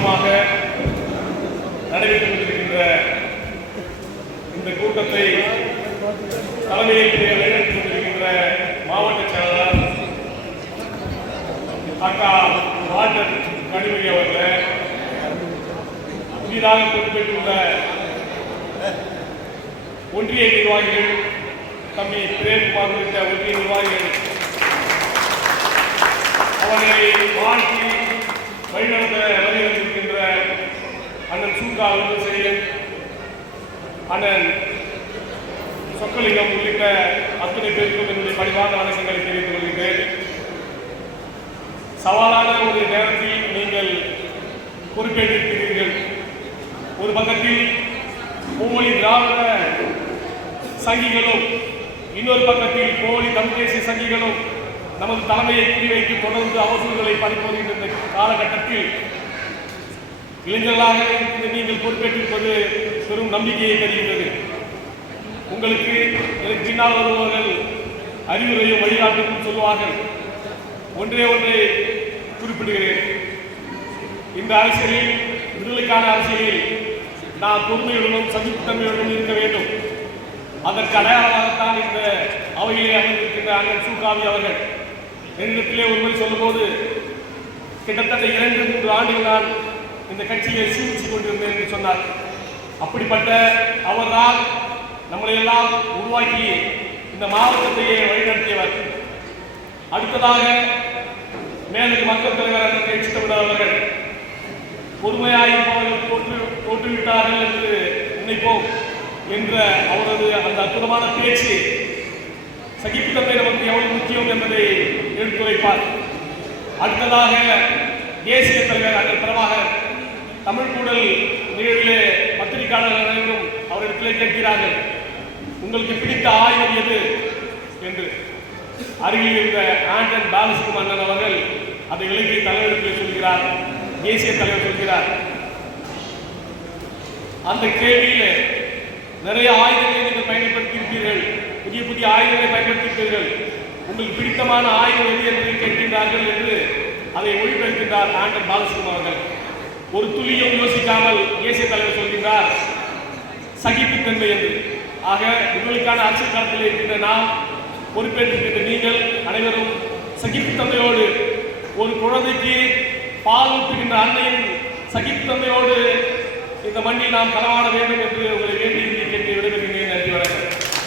சுமூகமாக நடைபெற்றுக் கொண்டிருக்கின்ற இந்த கூட்டத்தை தலைமையேற்று நடைபெற்றுக் கொண்டிருக்கின்ற மாவட்ட செயலாளர் அக்கா வாட்டர் கனிமொழி அவர்கள், புதிதாக பொறுப்பேற்றுள்ள ஒன்றிய நிர்வாகிகள் தம்பி பிரேம்குமார் உள்ளிட்ட ஒன்றிய நிர்வாகிகள், அவர்களை வாழ்த்தி வழிநடத்த வருகின்ற அண்ணன் சூகா விவசாயன், அண்ணன் சொக்கலிங்கம் உள்ளிட்ட அத்தனை பேருக்கும் என்னுடைய பணிவான வணக்கங்களை தெரிவித்துக் கொள்கிறேன். சவாலான ஒரு நேரத்தில் நீங்கள் பொறுப்பேற்றிருக்கிறீர்கள். ஒரு பக்கத்தில் போலி திராவிட சங்கிகளும், இன்னொரு பக்கத்தில் போலி தமிழ் தேசிய சங்கிகளும் நமது தலைமையை குறிவைத்து தொடர்ந்து அவசரங்களை பறிப்போகின்ற இந்த காலகட்டத்தில் இளைஞர்களாக நீங்கள் பொறுப்பேற்றிருப்பது பெரும் நம்பிக்கையை தருகின்றது. உங்களுக்கு எனக்கு பின்னால் வருபவர்கள் அறிவுரையும் வழிகாட்டும் சொல்லுவார்கள். ஒன்றே ஒன்றை குறிப்பிடுகிறேன். இந்த அரசியலில், விடுதலைக்கான அரசியலில் நாம் பொறுமையுடனும் சகிப்புத்தன்மையுடனும் இருக்க வேண்டும். அதற்கு அடையாளமாகத்தான் இந்த அவையிலே அமர்ந்திருக்கின்ற அண்ணன் சூகாவி அவர்கள் என்னிடத்திலே ஒருமுறை சொல்லும்போது, கிட்டத்தட்ட 2-3 ஆண்டுகள் நான் இந்த கட்சியை சீர்ச்சி கொண்டிருந்தேன் என்று சொன்னார். அப்படிப்பட்ட அவர்தான் நம்மளை எல்லாம் உருவாக்கி இந்த மாவட்டத்தையே வழிநடத்தியவர். அடுத்ததாக மேலுக்கு மக்கள் தலைவர் அண்ணன் கட்சி தமிழர் அவர்கள், பொறுமையாயிருப்பவர்கள் தோற்றுவிட்டார்கள் என்று நினைப்போம் என்ற அவரது அந்த அற்புதமான பேச்சு சகிப்புத்தன்மை நமக்கு எவ்வளவு முக்கியம் என்பதை எடுத்துரைப்பார். அடுத்ததாக தேசிய தலைவர் அண்ணன் பிரபாகர் தமிழ் கூடல் நிகழ்விலே பத்திரிகையாளர்கள் அனைவரும் அவரிடத்திலே கேட்கிறார்கள், உங்களுக்கு பிடித்த ஆயுதம் எது என்று. அருகில் இருந்த ஆண்டன் பாலசுப்ரமணியன் அண்ணன் அவர்கள் அதை விலகி தலைவரிடத்திலே சொல்கிறார். தேசிய தலைவர் சொல்கிறார், அந்த கேள்வியிலே நிறைய ஆயுதங்களை நீங்கள் பயன்படுத்தியிருப்பீர்கள், புதிய புதிய ஆயுதங்களை பயன்படுத்தியிருப்பீர்கள், உங்களுக்கு பிடித்தமான ஆயுதம் எது என்று கேட்கின்றார்கள் என்று அதை ஒளிபரப்பினார் ஆண்டன் பாலசுப்ரமணியன் அவர்கள். ஒரு துளியும் யோசிக்காமல் தேசிய தலைவர் சொல்கின்றார், சகிப்புத்தன்மை என்று. ஆக விடுதலைக்கான அரசியல் காலத்தில் இருக்கின்ற நாம், பொறுப்பேற்றிருக்கின்ற நீங்கள் அனைவரும் சகிப்புத்தன்மையோடு, ஒரு குழந்தைக்கு பால் ஊற்றுகின்ற அன்னையின் சகிப்புத்தன்மையோடு இந்த மண்ணில் நாம் களவாட வேண்டும் என்று உங்களை வேண்டி